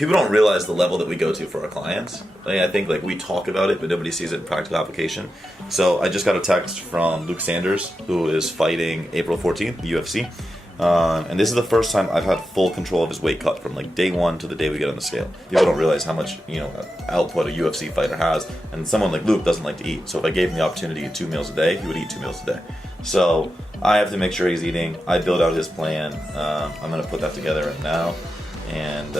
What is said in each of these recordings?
people don't realize the level that we go to for our clients. I think like we talk about it, but nobody sees it in practical application. So I just got a text from Luke Sanders, who is fighting April 14th, the UFC. And this is the first time I've had full control of his weight cut from like day one to the day we get on the scale. People don't realize how much, output a UFC fighter has. And someone like Luke doesn't like to eat. So if I gave him the opportunity to eat 2 meals a day, he would eat 2 meals a day. So I have to make sure he's eating. I build out his plan. I'm going to put that together right now. And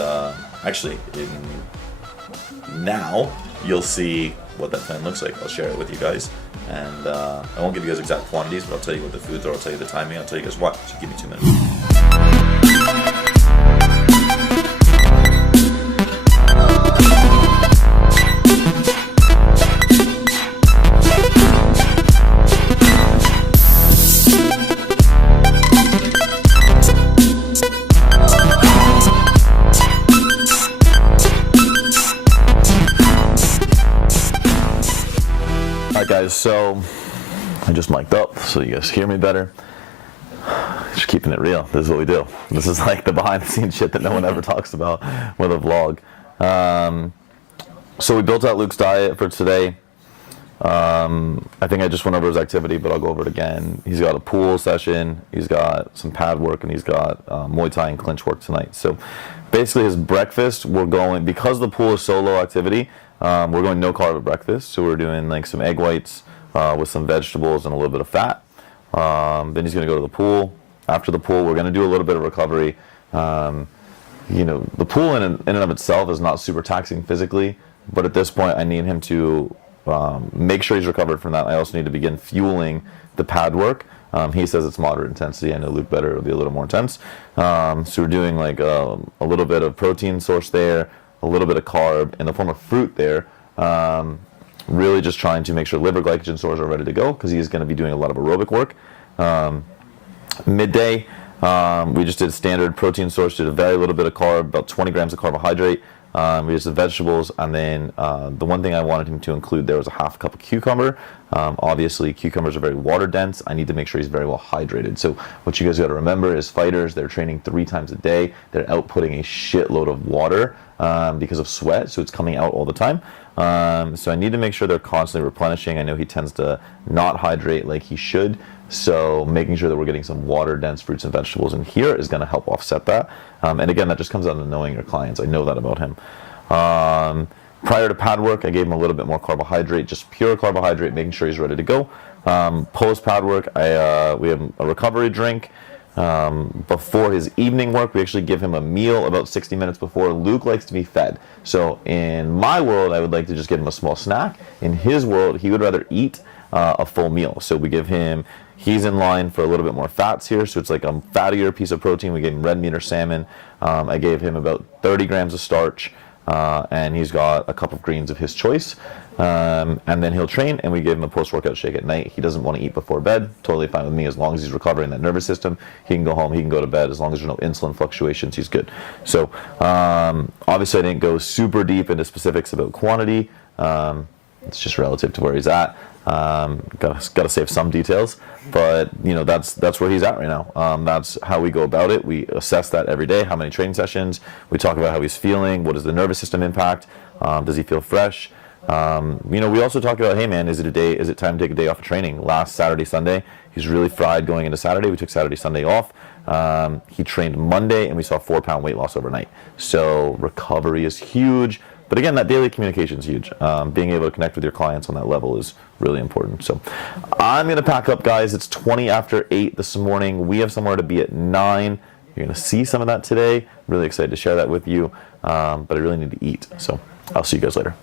now you'll see what that plan looks like. I'll share it with you guys. And I won't give you guys exact quantities, but I'll tell you what the foods are, I'll tell you the timing, I'll tell you guys what. So give me 2 minutes. Alright guys, so I just mic'd up so you guys hear me better. Just keeping it real. This is what we do. This is like the behind the scenes shit that no one ever talks about with a vlog. So we built out Luke's diet for today. I think I just went over his activity, but I'll go over it again. He's got a pool session, he's got some pad work, and he's got Muay Thai and clinch work tonight. So basically his breakfast, we're going, because the pool is solo activity, we're going no carb at breakfast. So we're doing like some egg whites with some vegetables and a little bit of fat. Then he's going to go to the pool. After the pool, we're going to do a little bit of recovery. The pool in and of itself is not super taxing physically, but at this point I need him to make sure he's recovered from that. I also need to begin fueling the pad work. He says it's moderate intensity. I know Luke better, it'll be a little more intense. So we're doing like a little bit of protein source there, a little bit of carb in the form of fruit there. Really just trying to make sure liver glycogen stores are ready to go, because he's going to be doing a lot of aerobic work. Midday, we just did standard protein source, did a very little bit of carb, about 20 grams of carbohydrate. We used the vegetables, and then the one thing I wanted him to include there was a half cup of cucumber. Obviously, cucumbers are very water dense. I need to make sure he's very well hydrated. So what you guys got to remember is fighters, they're training 3 times a day. They're outputting a shitload of water because of sweat, so it's coming out all the time. So I need to make sure they're constantly replenishing. I know he tends to not hydrate like he should, so making sure that we're getting some water-dense fruits and vegetables in here is going to help offset that. And again, that just comes out of knowing your clients. I know that about him. Prior to pad work, I gave him a little bit more carbohydrate, just pure carbohydrate, making sure he's ready to go. Post pad work, we have a recovery drink. Before his evening work, we actually give him a meal about 60 minutes before. Luke likes to be fed. So in my world, I would like to just give him a small snack. In his world, he would rather eat a full meal. So we give him, he's in line for a little bit more fats here. So it's like a fattier piece of protein. We gave him red meat or salmon. I gave him about 30 grams of starch. And he's got a cup of greens of his choice. And then he'll train, and we give him a post-workout shake at night. He doesn't want to eat before bed. Totally fine with me. As long as he's recovering that nervous system, he can go home, he can go to bed. As long as there's no insulin fluctuations, he's good. So obviously I didn't go super deep into specifics about quantity. It's just relative to where he's at. Got to save some details, but that's where he's at right now. That's how we go about it. We assess that every day. How many training sessions? We talk about how he's feeling. What is the nervous system impact? Does he feel fresh? We also talk about, hey man, is it time to take a day off of training? Last Saturday, Sunday, he's really fried going into Saturday. We took Saturday, Sunday off. He trained Monday, and we saw 4-pound weight loss overnight. So recovery is huge. But again, that daily communication is huge. Being able to connect with your clients on that level is really important. So I'm going to pack up, guys. It's 20 after 8 this morning. We have somewhere to be at 9. You're going to see some of that today. Really excited to share that with you. But I really need to eat. So I'll see you guys later.